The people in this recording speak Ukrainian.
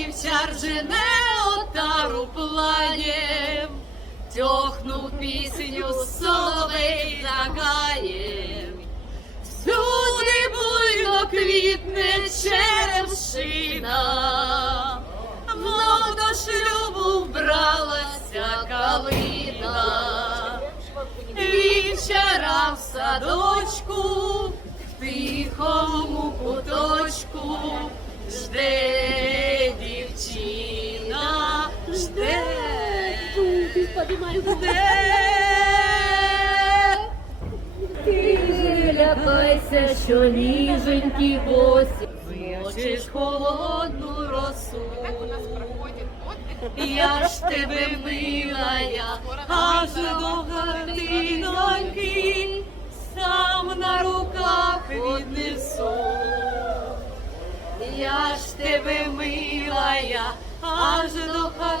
вівчар жене отару плаєм, тьохнув пісню соловей загаєм. Всюди буйно квітне черемшина, Знов до шлюбу вбралася калина. Вівчара в садочку, в тихому куточку, жде жде. Ти не лякайся, що ніженькі босі. Змочиш холодну росу. Я ж тебе милая, аж до хатиноньки, сам на руках віднесу. Я ж тебе милая, аж до хатиноньки,